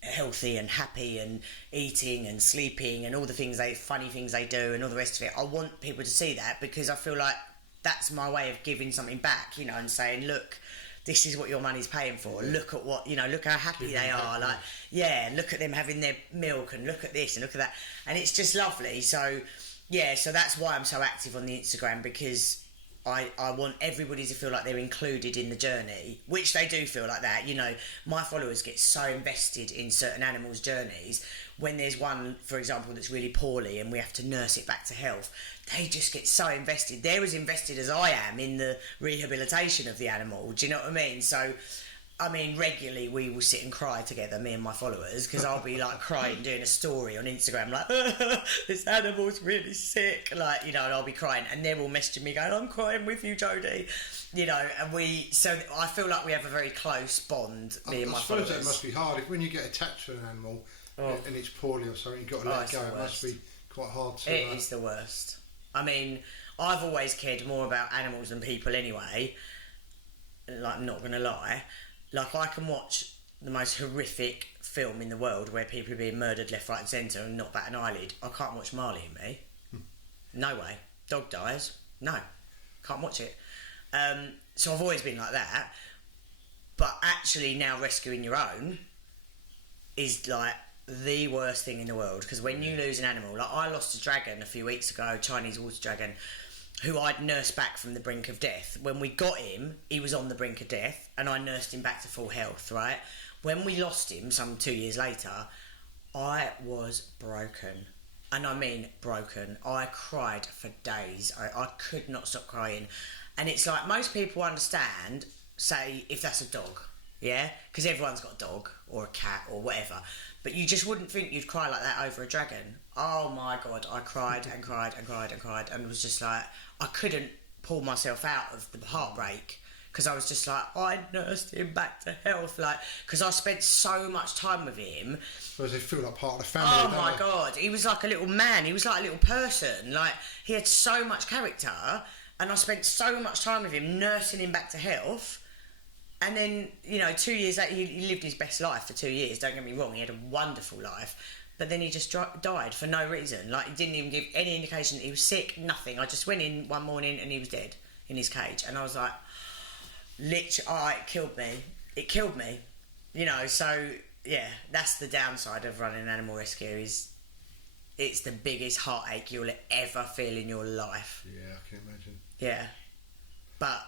healthy and happy and eating and sleeping and all the things funny things they do and all the rest of it. I want people to see that, because I feel like that's my way of giving something back, you know, and saying, look, this is what your money's paying for. Look at what, you know, look how happy they are. Like, yeah, look at them having their milk, and look at this and look at that. And it's just lovely. So, yeah, so that's why I'm so active on the Instagram, because I want everybody to feel like they're included in the journey, which they do feel like that. You know, my followers get so invested in certain animals' journeys. When there's one, for example, that's really poorly and we have to nurse it back to health, they just get so invested. They're as invested as I am in the rehabilitation of the animal. Do you know what I mean? So, I mean, regularly we will sit and cry together, me and my followers, because I'll be like crying, doing a story on Instagram, like, this animal's really sick, like, you know, and I'll be crying, and they're all messaging me going, I'm crying with you, Jodie, you know, and so I feel like we have a very close bond, me and my followers. I suppose that must be hard, if when you get attached to an animal and it's poorly or something, you've got to let it go, it must be quite hard to... It is the worst. I mean, I've always cared more about animals than people anyway, like, I'm not going to lie. Like, I can watch the most horrific film in the world where people are being murdered left, right and centre and not bat an eyelid. I can't watch Marley and Me. No way. Dog dies. No. Can't watch it. So I've always been like that. But actually now rescuing your own is, like, the worst thing in the world. Because when you lose an animal... Like, I lost a dragon a few weeks ago, Chinese water dragon, who I'd nursed back from the brink of death. When we got him, he was on the brink of death, and I nursed him back to full health, right? When we lost him, some 2 years later, I was broken. And I mean broken. I cried for days. I could not stop crying. And it's like, most people understand, say, if that's a dog, yeah? Because everyone's got a dog, or a cat, or whatever. But you just wouldn't think you'd cry like that over a dragon. Oh my God, I cried and cried and cried and cried, and was just like, I couldn't pull myself out of the heartbreak, because I was just like, I nursed him back to health, like, because I spent so much time with him. So they feel like part of the family. Oh my God, he was like a little man, he was like a little person, like, he had so much character, and I spent so much time with him, nursing him back to health. And then, you know, 2 years later, he lived his best life for 2 years, don't get me wrong, he had a wonderful life. But then he just died for no reason. Like, he didn't even give any indication that he was sick, nothing. I just went in one morning and he was dead in his cage. And I was like, literally, it killed me. It killed me. You know, so, yeah, that's the downside of running an animal rescue, is it's the biggest heartache you'll ever feel in your life. Yeah, I can imagine. Yeah. But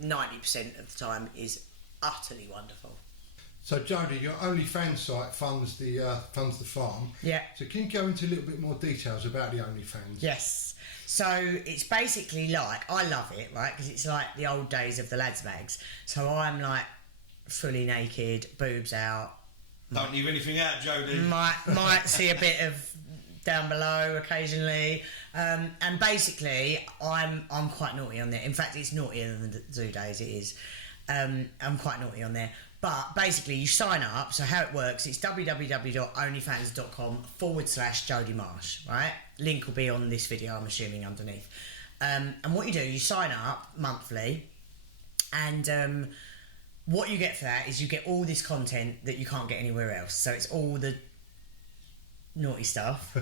90% of the time is utterly wonderful. So Jodie, your OnlyFans site funds the farm. Yeah. So can you go into a little bit more details about the OnlyFans? Yes. So it's basically like, I love it, right? Because it's like the old days of the lads mags. So I'm like fully naked, boobs out. Don't leave anything out, Jodie. Might see a bit of down below occasionally, and basically I'm quite naughty on there. In fact, it's naughtier than the zoo days. It is. I'm quite naughty on there. But basically, you sign up. So how it works, it's www.onlyfans.com/Jodie Marsh, right? Link will be on this video, I'm assuming, underneath. And what you do, you sign up monthly, and what you get for that is you get all this content that you can't get anywhere else. So it's all the naughty stuff,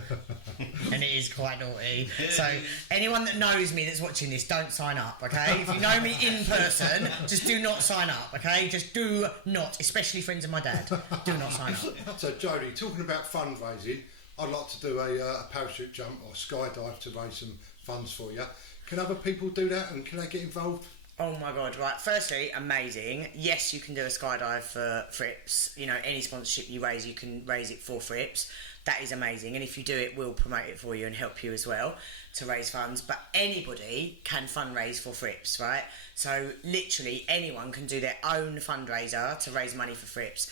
and it is quite naughty. So anyone that knows me that's watching this, don't sign up, okay? If you know me in person, just do not sign up, okay? Just do not, especially friends of my dad, do not sign up. So Jodie, talking about fundraising, I'd like to do a parachute jump or skydive to raise some funds for you. Can other people do that, and can they get involved? Oh my god, right. Firstly, amazing. Yes, you can do a skydive for Fripps. You know, any sponsorship you raise, you can raise it for Fripps. That is amazing. And if you do it, we'll promote it for you and help you as well to raise funds. But anybody can fundraise for Fripps, right? So literally anyone can do their own fundraiser to raise money for Fripps.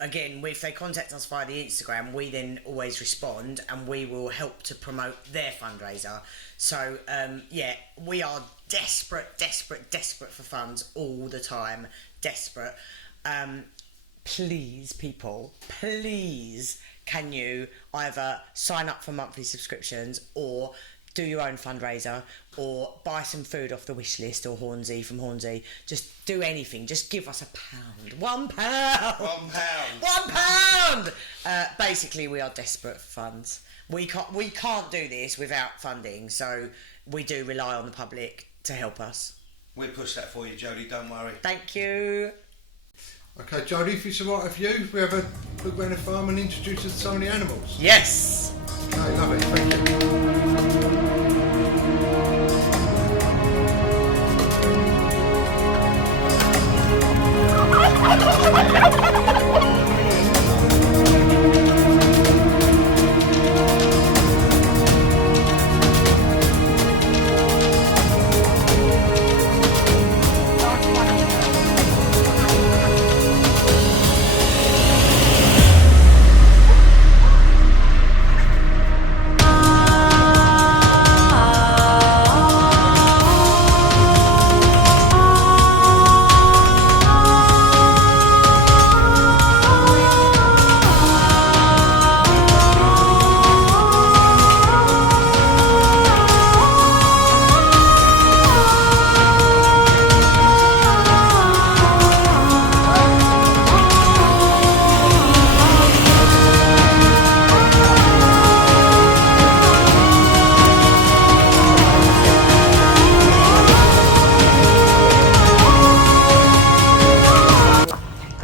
Again, if they contact us via the Instagram, we then always respond and we will help to promote their fundraiser. So, yeah, we are desperate for funds all the time. Desperate. Please, people, please, can you either sign up for monthly subscriptions or do your own fundraiser or buy some food off the wish list or Hornsey from Hornsey. Just do anything. Just give us £1. £1. £1. Basically, we are desperate for funds. We can't do this without funding, so we do rely on the public to help us. We'll push that for you, Jodie, don't worry. Thank you. Okay, Jodie, if it's alright with you, we have a look around the farm and introduce us to some of the animals. Yes. Okay, lovely, thank you.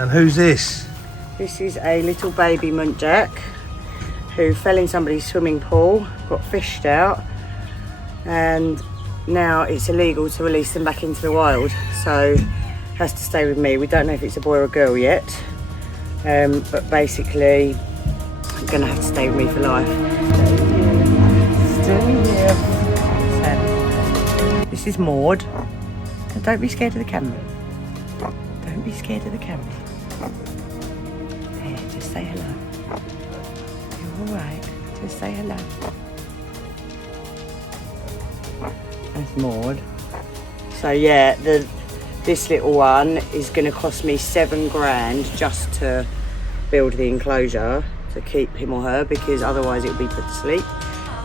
And who's this? This is a little baby muntjac who fell in somebody's swimming pool, got fished out, and now it's illegal to release them back into the wild, so has to stay with me. We don't know if it's a boy or a girl yet, but basically I'm gonna have to stay with me for life. Stay here. So, this is Maud. And don't be scared of the camera. Don't be scared of the camera. There, just say hello. You're alright. Just say hello. That's Maud. So yeah, this little one is going to cost me £7 just to build the enclosure to keep him or her, because otherwise it will be put to sleep.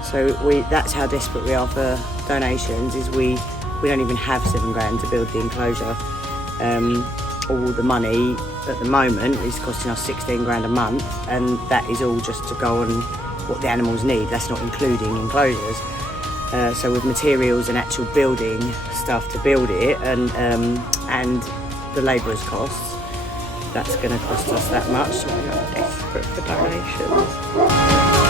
So that's how desperate we are for donations. Is we don't even have £7 to build the enclosure. All the money at the moment is costing us £16 a month, and that is all just to go on what the animals need. That's not including enclosures. So with materials and actual building stuff to build it, and the labourers' costs, that's going to cost us that much. So we are desperate for donations.